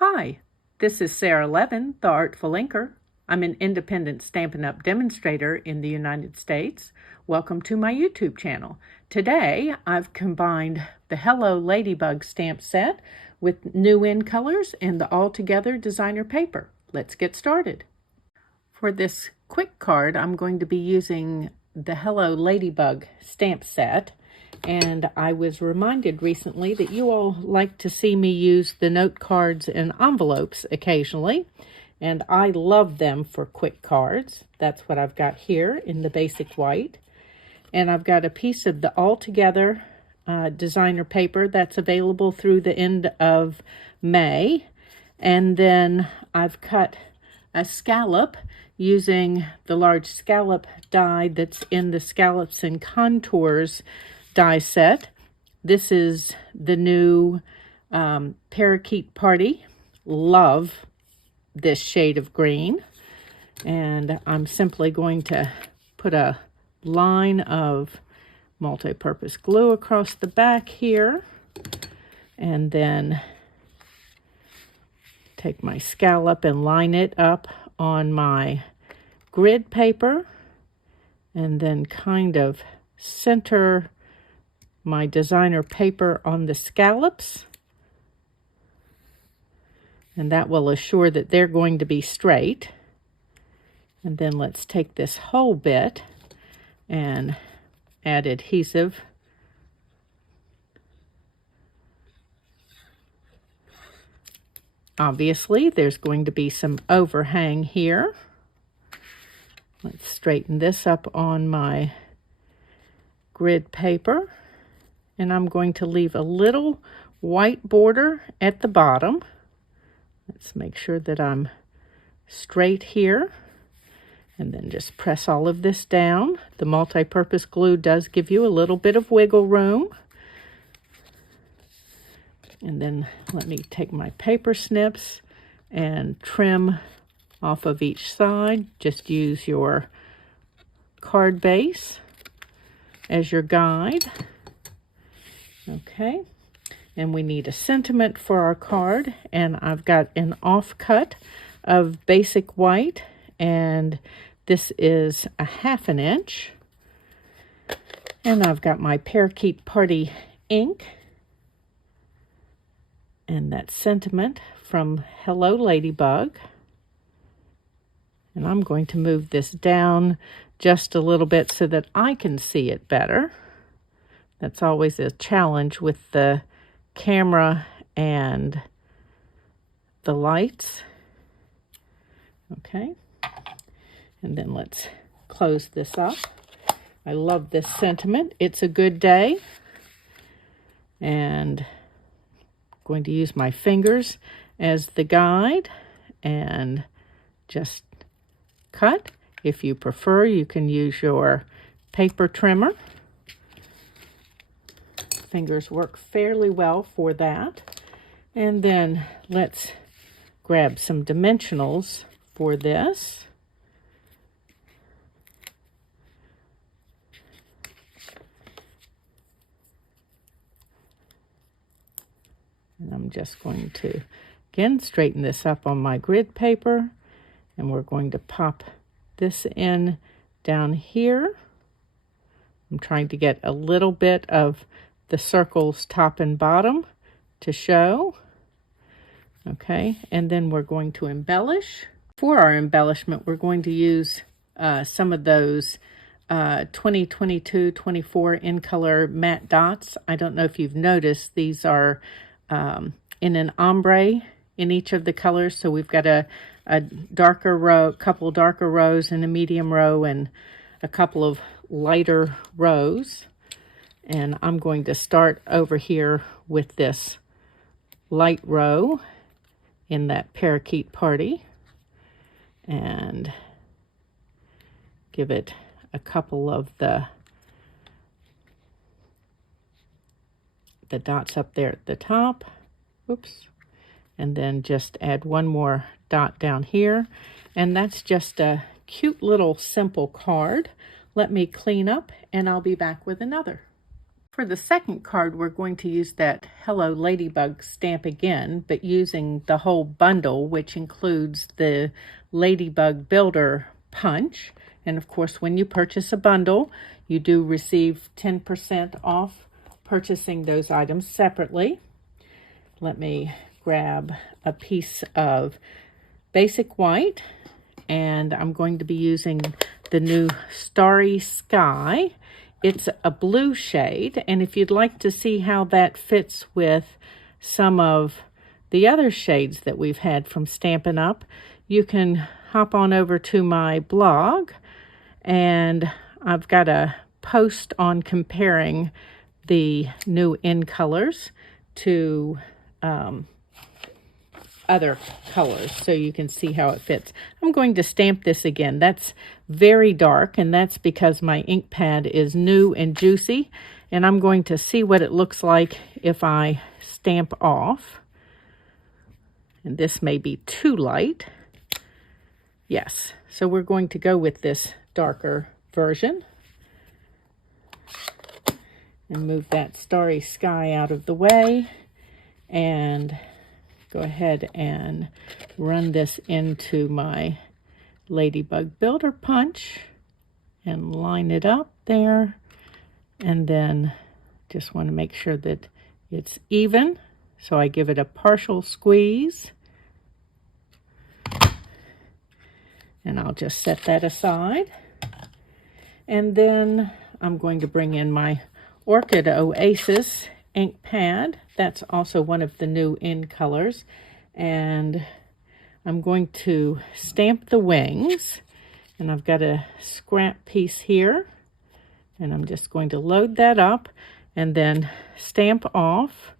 Hi, this is Sara Levin, the Artful Inker. I'm an independent Stampin' Up! Demonstrator in the United States. Welcome to my YouTube channel. Today, I've combined the Hello Ladybug stamp set with new in colors and the All Together designer paper. Let's get started. For this quick card, I'm going to be using the Hello Ladybug stamp set. And I was reminded recently that you all like to see me use the note cards and envelopes occasionally. And I love them for quick cards. That's what I've got here in the basic white. And I've got a piece of the All Together designer paper that's available through the end of May. And then I've cut a scallop using the large scallop die that's in the Scallops and Contours die set. This is the new Parakeet Party. Love this shade of green. And I'm simply going to put a line of multi-purpose glue across the back here. And then take my scallop and line it up on my grid paper. And then kind of center my designer paper on the scallops, and that will assure that they're going to be straight. And then let's take this whole bit and add adhesive. Obviously, there's going to be some overhang here. Let's straighten this up on my grid paper. And I'm going to leave a little white border at the bottom. Let's make sure that I'm straight here. And then just press all of this down. The multi-purpose glue does give you a little bit of wiggle room. And then let me take my paper snips and trim off of each side. Just use your card base as your guide. Okay, and we need a sentiment for our card, and I've got an offcut of basic white, and this is a 1/2 inch. And I've got my Parakeet Party ink, and that sentiment from Hello Ladybug. And I'm going to move this down just a little bit so that I can see it better. That's always a challenge with the camera and the lights. Okay, and then let's close this up. I love this sentiment. It's a good day. And I'm going to use my fingers as the guide and just cut. If you prefer, you can use your paper trimmer. Fingers work fairly well for that. And then let's grab some dimensionals for this. And I'm just going to, again, straighten this up on my grid paper. And we're going to pop this in down here. I'm trying to get a little bit of the circles top and bottom to show. Okay, and then we're going to embellish. For our embellishment, we're going to use some of those 2022-24 in color matte dots. I don't know if you've noticed, these are in an ombre in each of the colors. So we've got a darker row, couple darker rows and a medium row and a couple of lighter rows. And I'm going to start over here with this light row in that Parakeet Party and give it a couple of the dots up there at the top. Oops. And then just add one more dot down here. And that's just a cute little simple card. Let me clean up and I'll be back with another. For the second card, we're going to use that Hello Ladybug stamp again, but using the whole bundle, which includes the Ladybug Builder punch. And of course, when you purchase a bundle, you do receive 10% off purchasing those items separately. Let me grab a piece of basic white, and I'm going to be using the new Starry Sky. It's a blue shade, and if you'd like to see how that fits with some of the other shades that we've had from Stampin' Up, you can hop on over to my blog, and I've got a post on comparing the new in colors to other colors so you can see how it fits. I'm going to stamp this again. That's very dark, and that's because my ink pad is new and juicy, and I'm going to see what it looks like if I stamp off. And this may be too light. Yes, so we're going to go with this darker version and move that Starry Sky out of the way, and go ahead and run this into my Ladybug Builder punch and line it up there. And then just want to make sure that it's even. So I give it a partial squeeze. And I'll just set that aside. And then I'm going to bring in my Orchid Oasis ink pad. That's also one of the new in colors, and I'm going to stamp the wings, and I've got a scrap piece here, and I'm just going to load that up and then stamp off.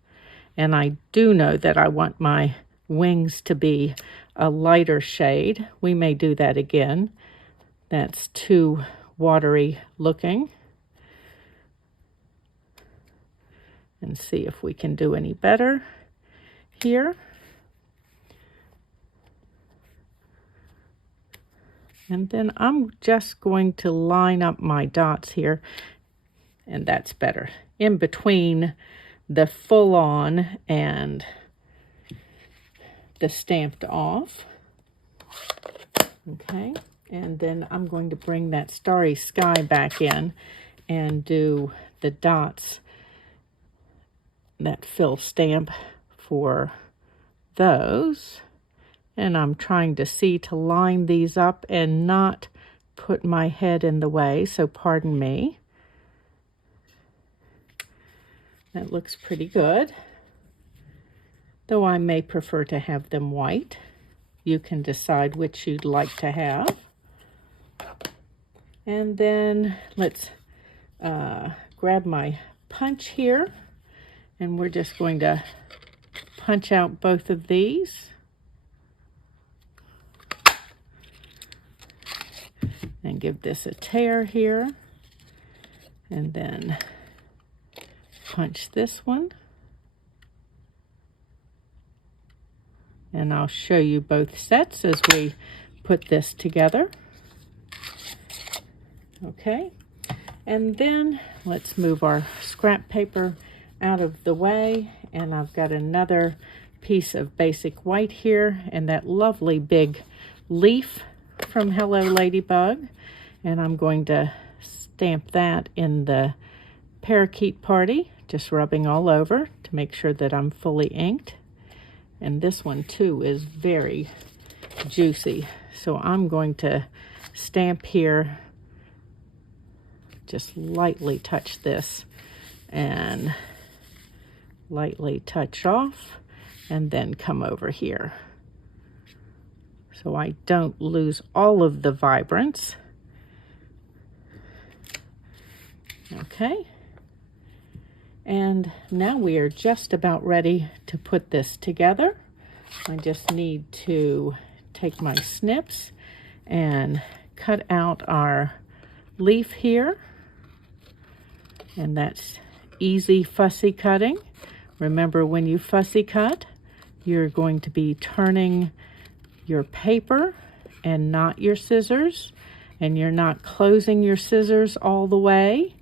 And I do know that I want my wings to be a lighter shade. We may do that again. That's too watery looking. And see if we can do any better here. And then I'm just going to line up my dots here, and that's better, in between the full-on and the stamped off. Okay, and then I'm going to bring that Starry Sky back in and do the dots, that fill stamp for those. And I'm trying to see to line these up and not put my head in the way, so pardon me. That looks pretty good, though I may prefer to have them white. You can decide which you'd like to have. And then let's grab my punch here, and we're just going to punch out both of these. And give this a tear here. And then punch this one. And I'll show you both sets as we put this together. Okay. And then let's move our scrap paper out of the way, and I've got another piece of basic white here, and that lovely big leaf from Hello Ladybug, and I'm going to stamp that in the parakeet party, just rubbing all over to make sure that I'm fully inked. And this one too is very juicy, so I'm going to stamp here, just lightly touch this and lightly touch off, and then come over here so I don't lose all of the vibrance. Okay, and now we are just about ready to put this together. I just need to take my snips and cut out our leaf here, and that's easy fussy cutting. Remember, when you fussy cut, you're going to be turning your paper and not your scissors, and you're not closing your scissors all the way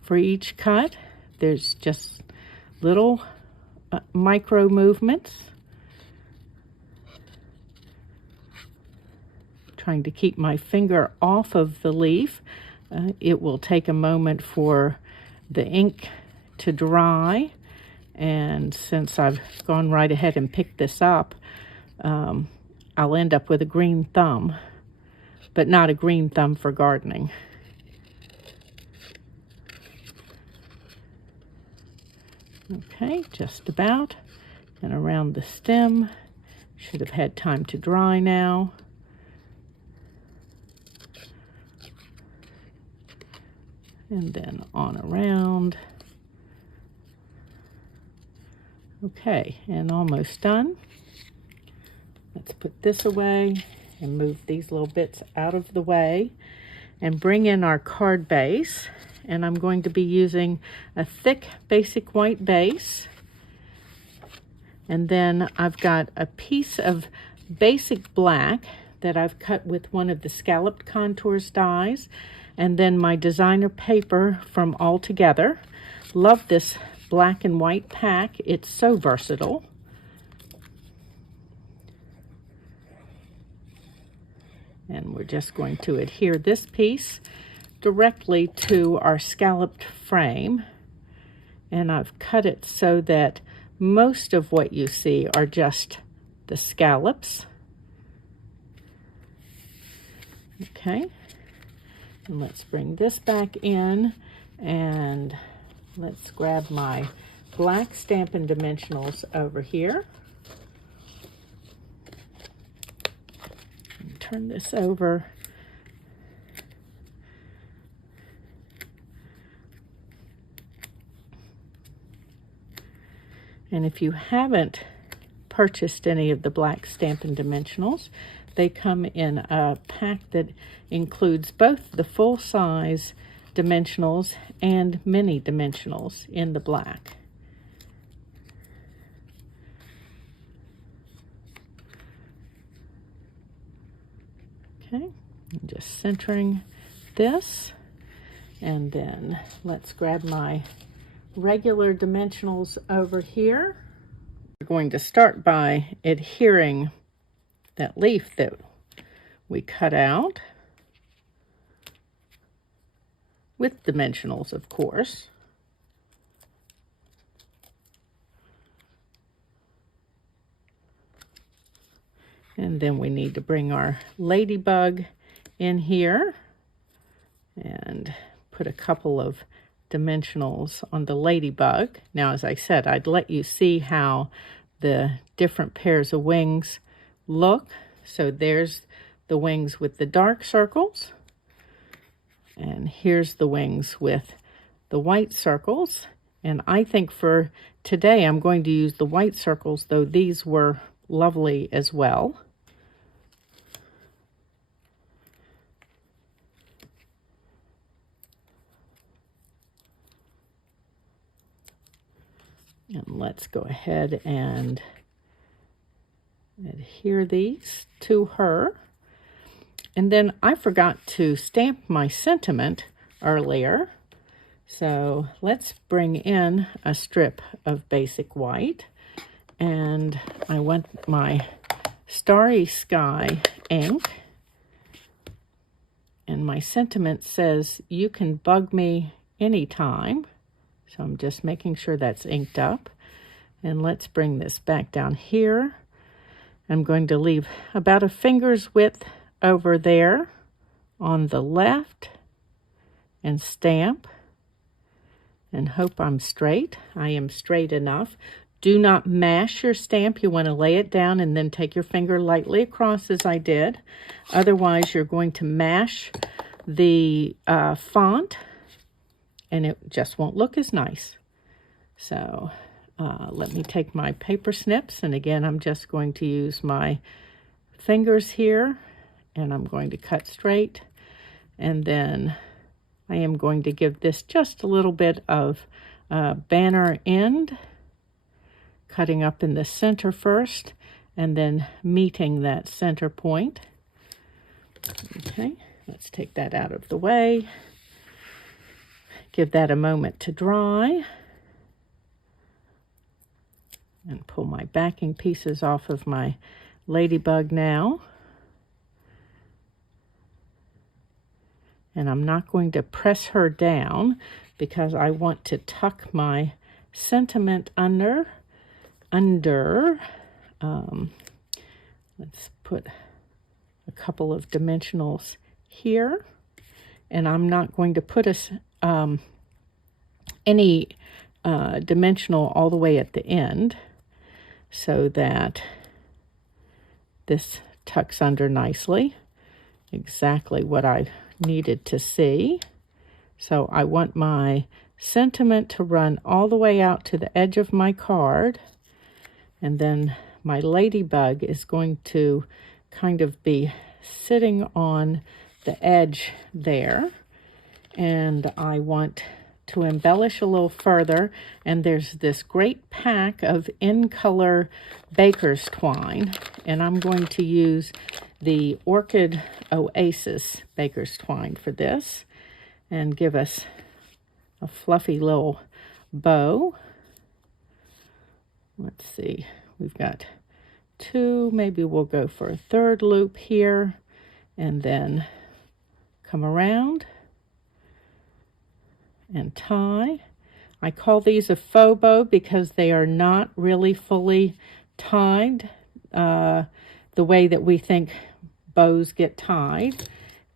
for each cut, There's just little micro movements. Trying to keep my finger off of the leaf. It will take a moment for the ink to dry, and since I've gone right ahead and picked this up, I'll end up with a green thumb, but not a green thumb for gardening. Okay, just about. And around the stem. Should have had time to dry now. And then on around. Okay, and almost done. Let's put this away and move these little bits out of the way and bring in our card base. And I'm going to be using a thick basic white base. And then I've got a piece of basic black that I've cut with one of the scalloped contours dies. And then my designer paper from All Together. Love this black and white pack. It's so versatile. And we're just going to adhere this piece directly to our scalloped frame. And I've cut it so that most of what you see are just the scallops. Okay. And let's bring this back in, and let's grab my black Stampin' Dimensionals over here. And turn this over. And if you haven't purchased any of the black Stampin' Dimensionals, they come in a pack that includes both the full-size dimensionals and mini dimensionals in the black. Okay, I'm just centering this, and then let's grab my regular dimensionals over here. We're going to start by adhering that leaf that we cut out with dimensionals, of course. And then we need to bring our Ladybug in here and put a couple of dimensionals on the Ladybug. Now, as I said, I'd let you see how the different pairs of wings look. So there's the wings with the dark circles, and here's the wings with the white circles. And I think for today I'm going to use the white circles, though these were lovely as well. And let's go ahead and adhere these to her. And then I forgot to stamp my sentiment earlier. So let's bring in a strip of basic white. And I want my Starry Sky ink. And my sentiment says, "You can bug me anytime." So I'm just making sure that's inked up. And let's bring this back down here. I'm going to leave about a finger's width over there on the left and stamp and hope I'm straight. I am straight enough. Do not mash your stamp. You want to lay it down and then take your finger lightly across as I did. Otherwise, you're going to mash the font and it just won't look as nice. So let me take my paper snips, and again I'm just going to use my fingers here, and I'm going to cut straight, and then I am going to give this just a little bit of banner end, cutting up in the center first and then meeting that center point. Okay, let's take that out of the way, give that a moment to dry. And pull my backing pieces off of my Ladybug now. And I'm not going to press her down because I want to tuck my sentiment under. Let's put a couple of dimensionals here. And I'm not going to put any dimensional all the way at the end so that this tucks under nicely. Exactly what I needed to see. So I want my sentiment to run all the way out to the edge of my card, and then my Ladybug is going to kind of be sitting on the edge there, and I want to embellish a little further, and there's this great pack of in color baker's twine, and I'm going to use the Orchid Oasis baker's twine for this and give us a fluffy little bow. Let's see, we've got 2, maybe we'll go for a 3rd loop here and then come around and tie. I call these a faux bow because they are not really fully tied the way that we think bows get tied,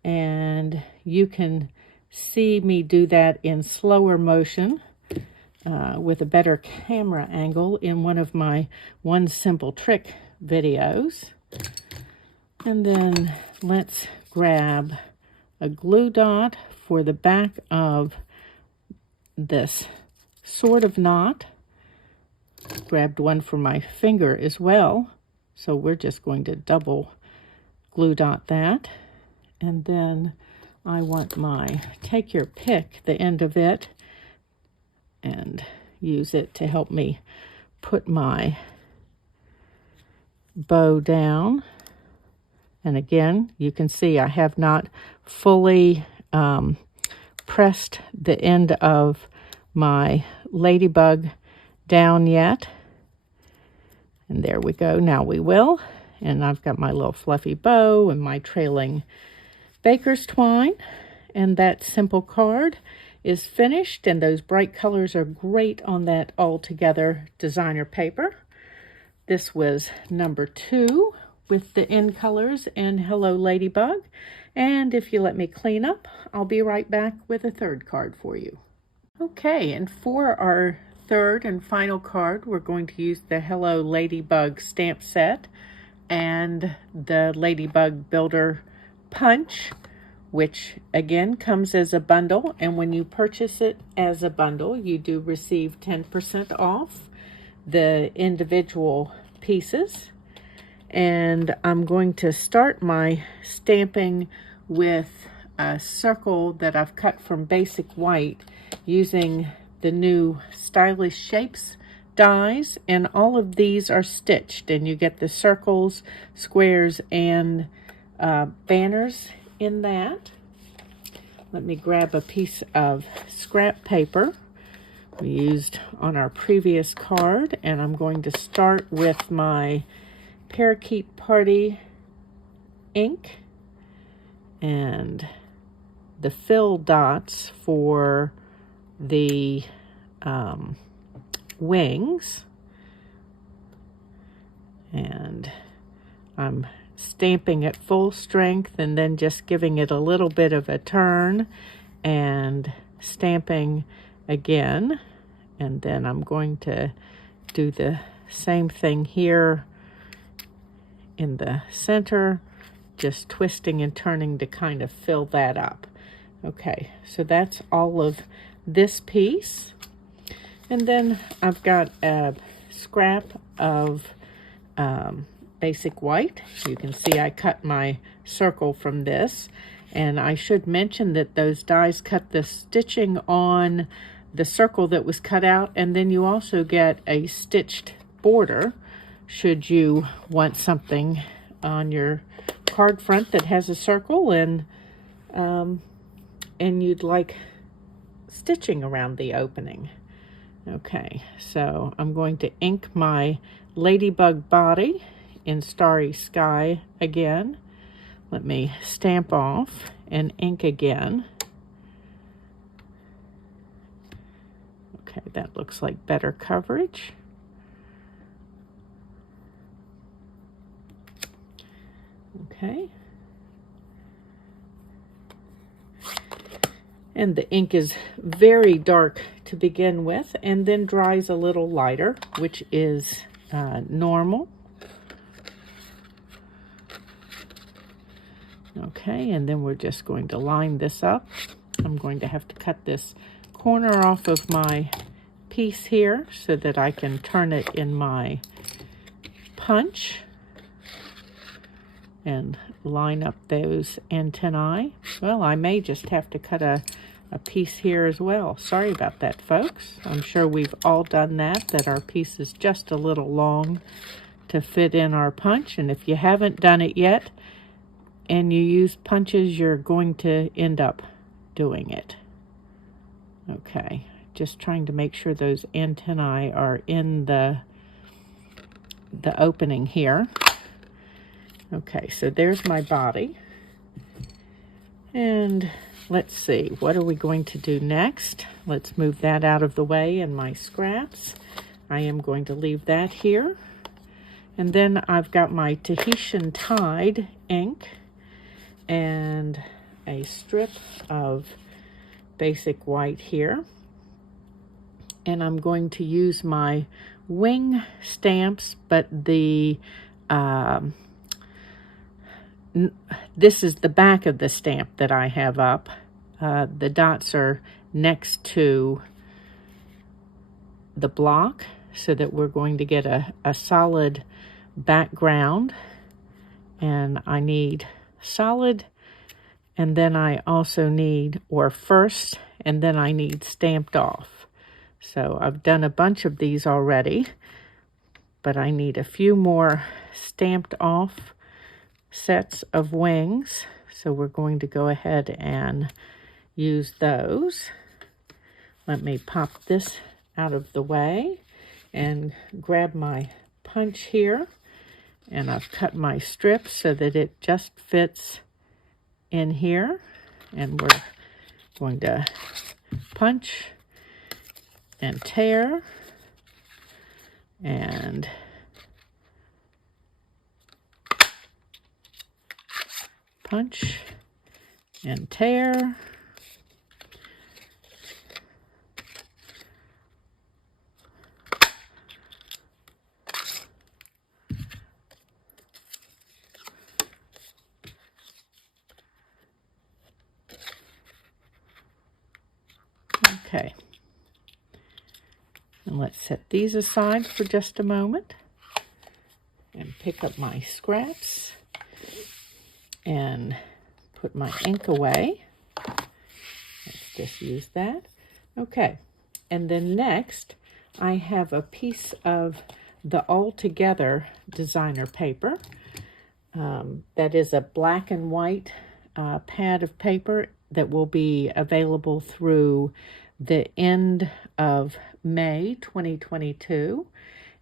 and you can see me do that in slower motion with a better camera angle in one of my One Simple Trick videos. And then let's grab a glue dot for the back of this sort of knot. Grabbed one for my finger as well, so we're just going to double glue dot that. And then I want my, take your pick, the end of it, and use it to help me put my bow down. And again, you can see I have not fully pressed the end of my Ladybug down yet. And there we go. Now we will. And I've got my little fluffy bow and my trailing baker's twine. And that simple card is finished. And those bright colors are great on that all together designer paper. This was number 2 with the in colors and Hello Ladybug. And if you let me clean up, I'll be right back with a 3rd card for you. Okay, and for our 3rd and final card, we're going to use the Hello Ladybug stamp set and the Ladybug Builder Punch, which again comes as a bundle, and when you purchase it as a bundle, you do receive 10% off the individual pieces. And I'm going to start my stamping with a circle that I've cut from Basic White using the new Stylish Shapes dies, and all of these are stitched, and you get the circles, squares, and banners in that. Let me grab a piece of scrap paper we used on our previous card, and I'm going to start with my Parakeet Party ink and the fill dots for the wings, and I'm stamping at full strength and then just giving it a little bit of a turn and stamping again, and then I'm going to do the same thing here in the center, just twisting and turning to kind of fill that up. Okay, so that's all of this piece. And then I've got a scrap of Basic White. You can see I cut my circle from this, and I should mention that those dies cut the stitching on the circle that was cut out, and then you also get a stitched border should you want something on your card front that has a circle and you'd like stitching around the opening. Okay, so I'm going to ink my Ladybug body in Starry Sky again. Let me stamp off and ink again. Okay, that looks like better coverage. Okay. And the ink is very dark to begin with, and then dries a little lighter, which is normal. Okay, and then we're just going to line this up. I'm going to have to cut this corner off of my piece here so that I can turn it in my punch and line up those antennae. Well, I may just have to cut a piece here as well. Sorry about that, folks. I'm sure we've all done that our piece is just a little long to fit in our punch. And if you haven't done it yet and you use punches, you're going to end up doing it. Okay, just trying to make sure those antennae are in the opening here. Okay, so there's my body. And let's see, what are we going to do next? Let's move that out of the way in my scraps. I am going to leave that here. And then I've got my Tahitian Tide ink and a strip of basic white here. And I'm going to use my wing stamps, but this is the back of the stamp that I have up. The dots are next to the block so that we're going to get a solid background. And I need solid, and then I also need, or first, and then I need stamped off. So I've done a bunch of these already, but I need a few more stamped off sets of wings. So we're going to go ahead and use those. Let me pop this out of the way and grab my punch here. And I've cut my strips so that it just fits in here. And we're going to punch and tear and punch and tear. Okay, and let's set these aside for just a moment and pick up my scraps and put my ink away. Let's just use that. Okay, and then next I have a piece of the All Together designer paper. That is a black and white pad of paper that will be available through the end of May 2022.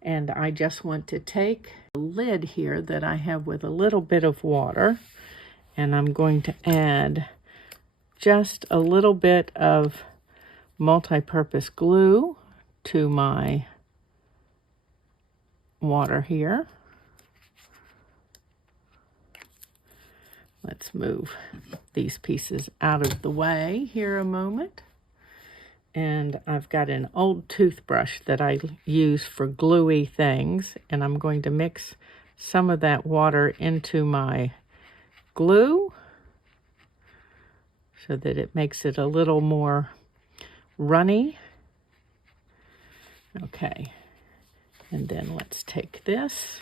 And I just want to take the lid here that I have with a little bit of water, and I'm going to add just a little bit of multi-purpose glue to my water here. Let's move these pieces out of the way here a moment. And I've got an old toothbrush that I use for gluey things, and I'm going to mix some of that water into my glue so that it makes it a little more runny. Okay, and then let's take this,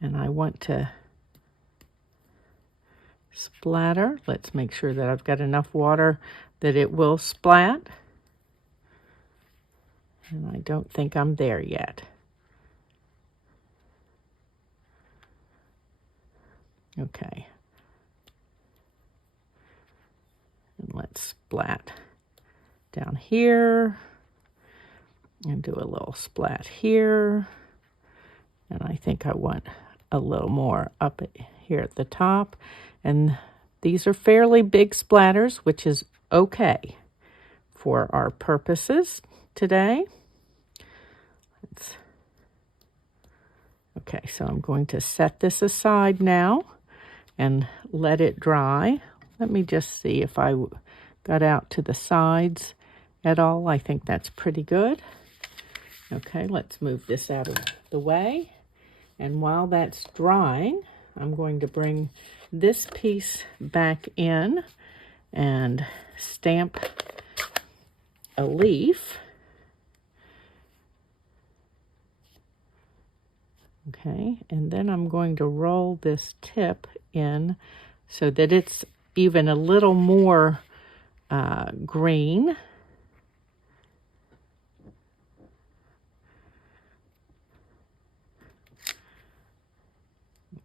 and I want to splatter. Let's make sure that I've got enough water that it will splat. And I don't think I'm there yet. Okay. And let's splat down here, and do a little splat here. And I think I want a little more up here at the top. And these are fairly big splatters, which is okay for our purposes today. Okay, so I'm going to set this aside now and let it dry. Let me just see if I got out to the sides at all. I think that's pretty good. Okay, let's move this out of the way. And while that's drying, I'm going to bring this piece back in and stamp a leaf. Okay, and then I'm going to roll this tip in so that it's even a little more green.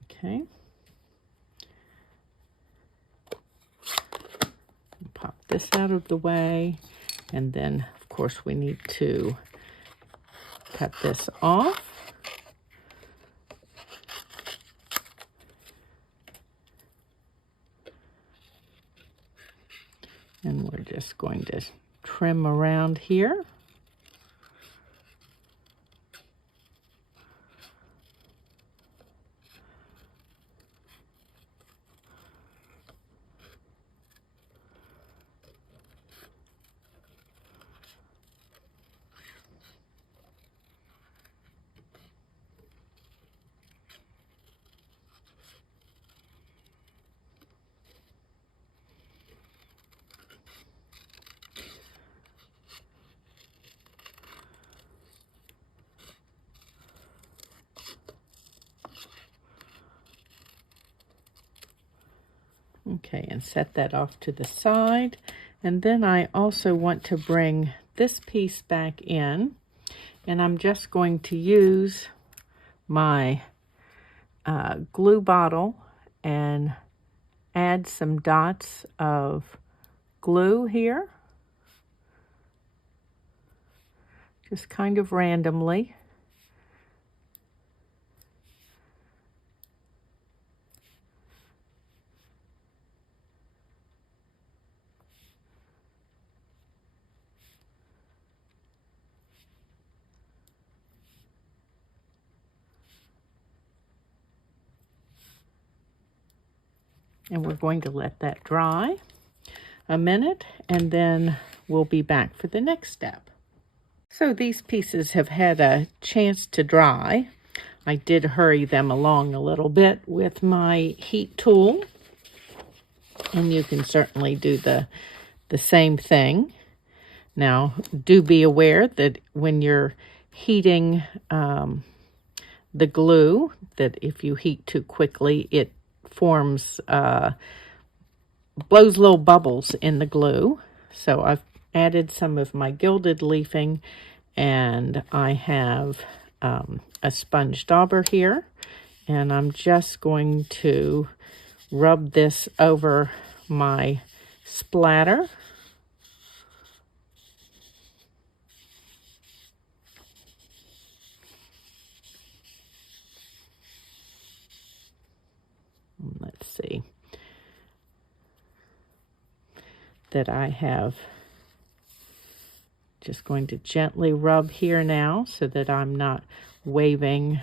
Okay. Pop this out of the way, and then, of course, we need to cut this off. And we're just going to trim around here. Okay, and set that off to the side. And then I also want to bring this piece back in, and I'm just going to use my glue bottle and add some dots of glue here, just kind of randomly. And we're going to let that dry a minute, and then we'll be back for the next step. So these pieces have had a chance to dry. I did hurry them along a little bit with my heat tool, and you can certainly do the same thing. Now, do be aware that when you're heating the glue, that if you heat too quickly, it forms, blows little bubbles in the glue. So I've added some of my gilded leafing, and I have a sponge dauber here, and I'm just going to rub this over my splatter. Let's see, that I have just going to gently rub here now so that I'm not waving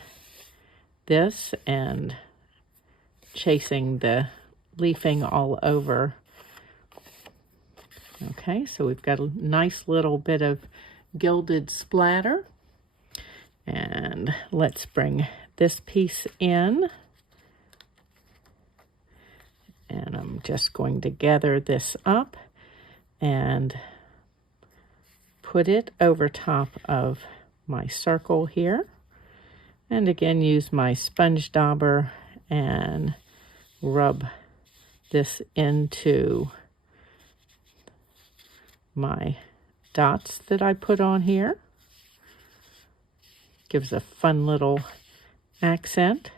this and chasing the leafing all over. Okay, so we've got a nice little bit of gilded splatter. And let's bring this piece in. And I'm just going to gather this up and put it over top of my circle here. And again, use my sponge dauber and rub this into my dots that I put on here. Gives a fun little accent.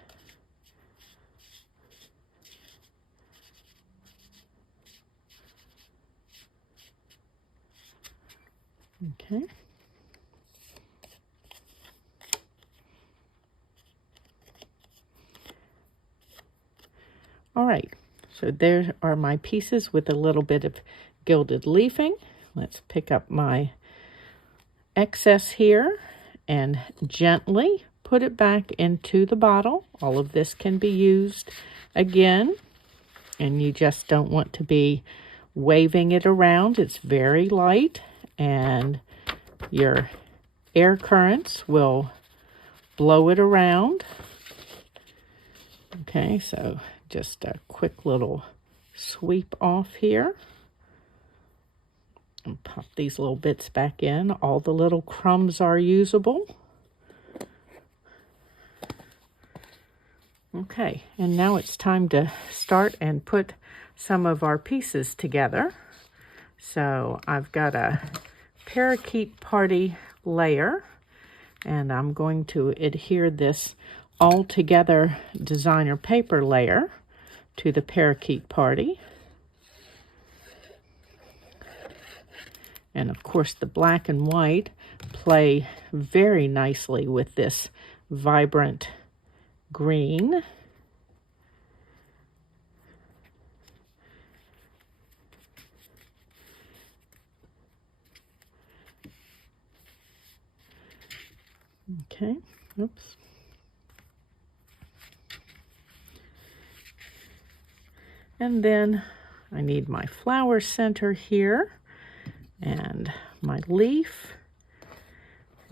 Okay. All right, so there are my pieces with a little bit of gilded leafing. Let's pick up my excess here and gently put it back into the bottle. All of this can be used again, and you just don't want to be waving it around. It's very light, and your air currents will blow it around. Okay, so just a quick little sweep off here. And pop these little bits back in. All the little crumbs are usable. Okay, and now it's time to start and put some of our pieces together. So I've got a parakeet party layer, and I'm going to adhere this all together designer paper layer to the parakeet party. And of course the black and white play very nicely with this vibrant green. Okay, oops. And then I need my flower center here and my leaf.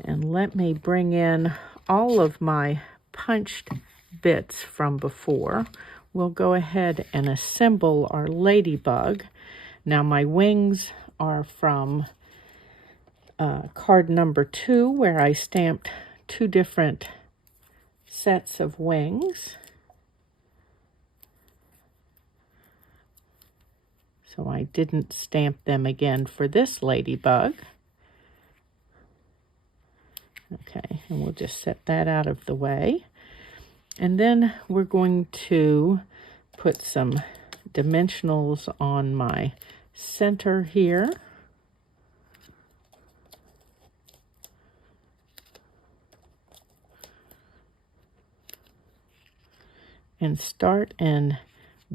And let me bring in all of my punched bits from before. We'll go ahead and assemble our ladybug. Now my wings are from card number 2, where I stamped 2 different sets of wings. So I didn't stamp them again for this ladybug. Okay, and we'll just set that out of the way. And then we're going to put some dimensionals on my center here. And start and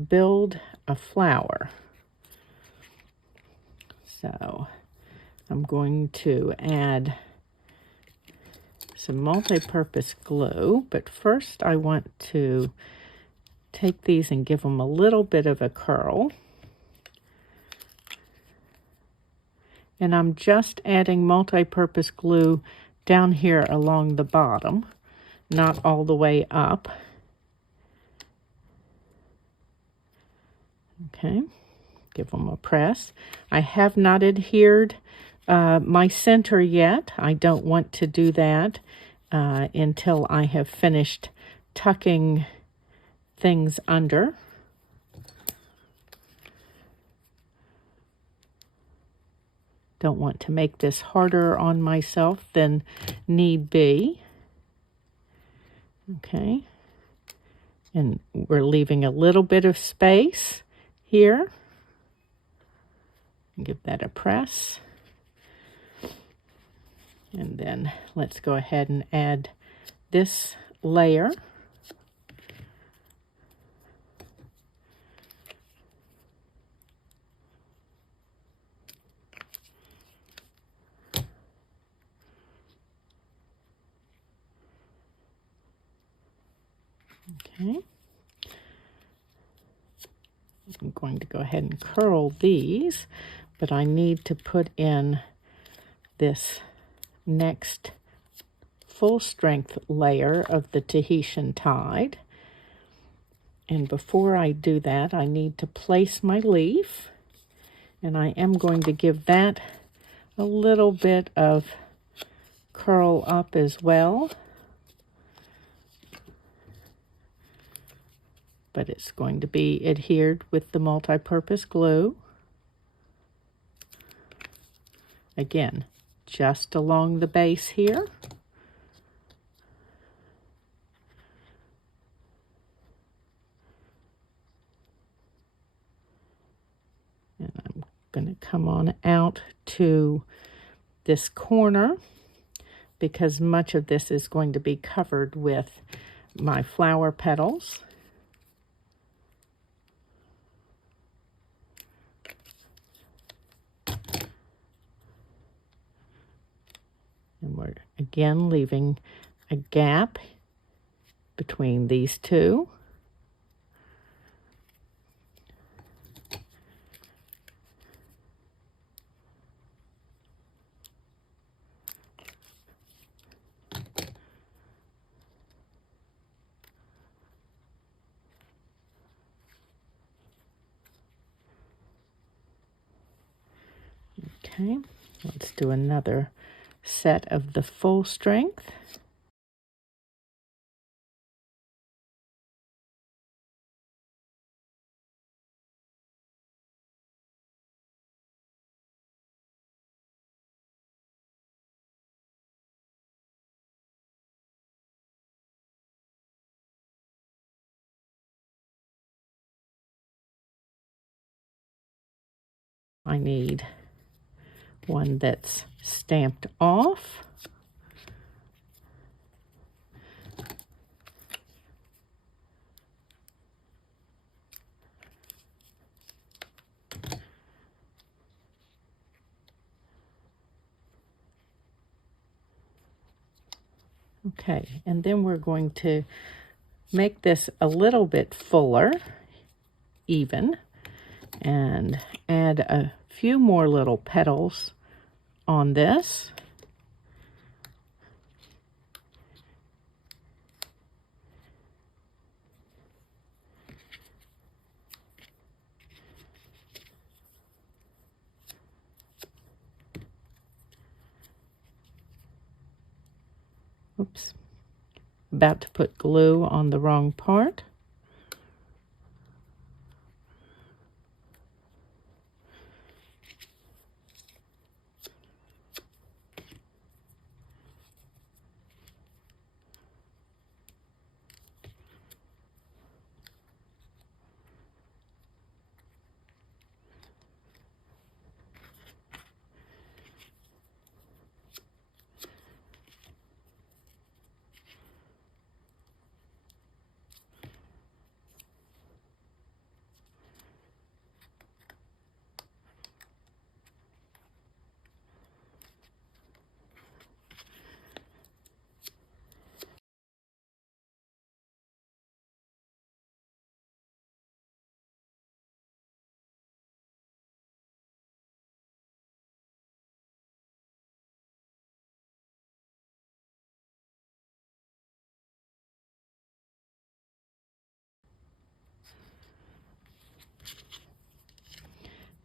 build a flower. So I'm going to add some multi-purpose glue, but first I want to take these and give them a little bit of a curl. And I'm just adding multi-purpose glue down here along the bottom, not all the way up. Okay, give them a press. I have not adhered my center yet. I don't want to do that until I have finished tucking things under. Don't want to make this harder on myself than need be. Okay, and we're leaving a little bit of space here. Give that a press. And then let's go ahead and add this layer. Okay. I'm going to go ahead and curl these, but I need to put in this next full strength layer of the Tahitian Tide. And before I do that, I need to place my leaf, and I am going to give that a little bit of curl up as well. But it's going to be adhered with the multi-purpose glue. Again, just along the base here. And I'm going to come on out to this corner because much of this is going to be covered with my flower petals. And we're again leaving a gap between these two. Okay, let's do another set of the full strength. I need one that's stamped off. Okay, and then we're going to make this a little bit fuller, even, and add a few more little petals on this. Oops, about to put glue on the wrong part.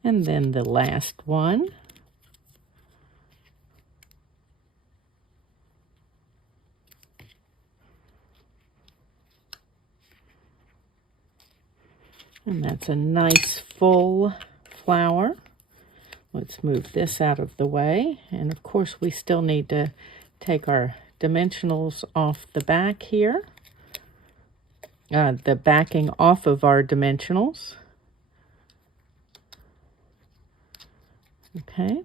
And then the last one. And that's a nice full flower. Let's move this out of the way. And of course, we still need to take our dimensionals off the back here. The backing off of our dimensionals. Okay.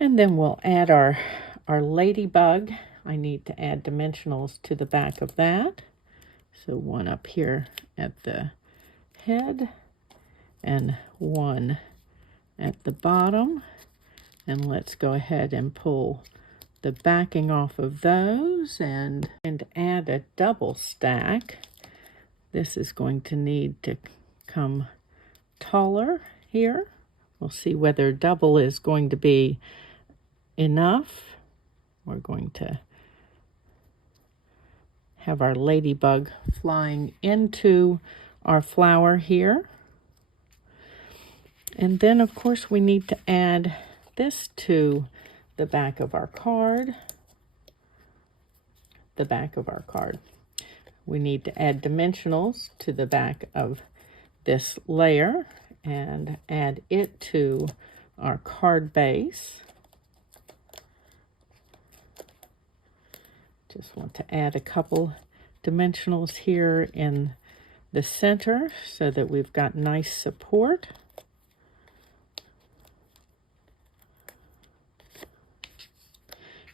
And then we'll add our ladybug. I need to add dimensionals to the back of that. So one up here at the head and one at the bottom. And let's go ahead and pull the backing off of those and add a double stack. This is going to need to come taller here. We'll see whether double is going to be enough. We're going to have our ladybug flying into our flower here. And then, of course, we need to add this to the back of our card. The back of our card. We need to add dimensionals to the back of this layer and add it to our card base. Just want to add a couple dimensionals here in the center so that we've got nice support.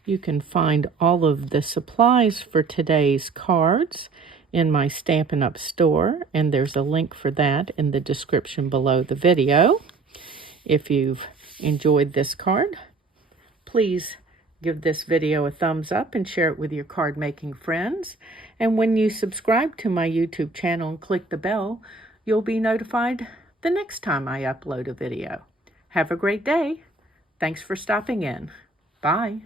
You can find all of the supplies for today's cards in my Stampin' Up! Store, and there's a link for that in the description below the video. If you've enjoyed this card, please give this video a thumbs up and share it with your card making friends. And when you subscribe to my YouTube channel and click the bell, you'll be notified the next time I upload a video. Have a great day. Thanks for stopping in. Bye.